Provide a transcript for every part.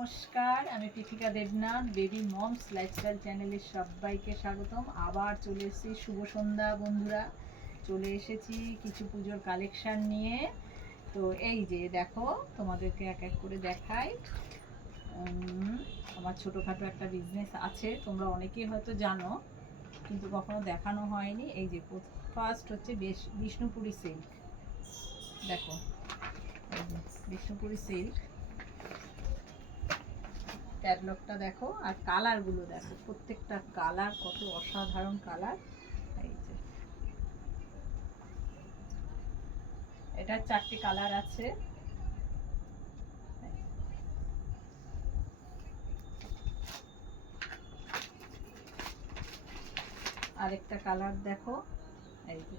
নমস্কার, আমি Prithika Debnath. Baby moms lifestyle চ্যানেলের সবাইকে স্বাগতম। আবার চলে এসেছি, শুভ সন্ধ্যা বন্ধুরা। চলে এসেছি কিছু পুজোর কালেকশান নিয়ে। তো এই যে দেখো, তোমাদেরকে এক এক করে দেখাই। আমার ছোটোখাটো একটা বিজনেস আছে, তোমরা অনেকেই হয়তো জানো, কিন্তু কখনো দেখানো হয়নি। এই যে ফার্স্ট হচ্ছে বিষ্ণুপুরি সিল্ক। দেখো, এই যে বিষ্ণুপুরি সিল্ক ক্যাটলগটা দেখো, আর কালারগুলো দেখো, প্রত্যেকটা কালার কত অসাধারণ কালার। এই যে এটা 4টে কালার আছে। আরেকটা কালার দেখো, এই যে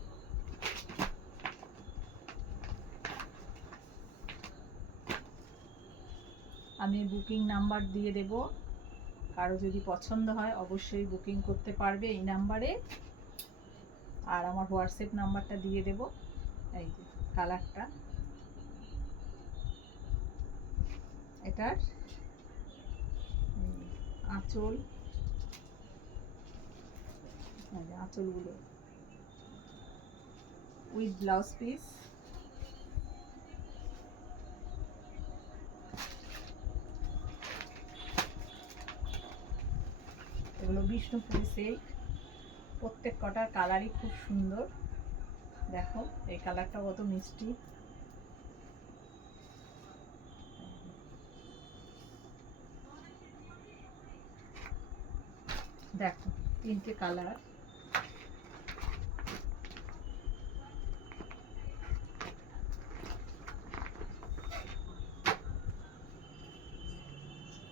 আমি বুকিং নাম্বার দিয়ে দেব, কারো যদি পছন্দ হয় অবশ্যই বুকিং করতে পারবে এই নাম্বারে। আর আমার হোয়াটসঅ্যাপ নাম্বারটা দিয়ে দেব। এই যে কালারটা, এটার আঁচল, আঁচলগুলো উইথ ব্লাউজ পিস। এগুলো বিষ্ণুপুরি সিল্ক, প্রত্যেক কটার কালারই খুব সুন্দর। দেখো এই কালারটা কত মিষ্টি। দেখো 3টে কালার।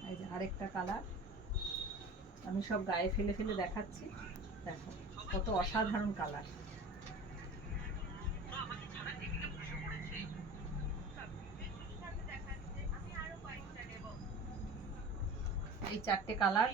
এই যে আরেকটা কালার, আমি সব গায়ে ফেলে ফেলে দেখাচ্ছি। দেখো কত অসাধারণ কালার। এই 4টে কালার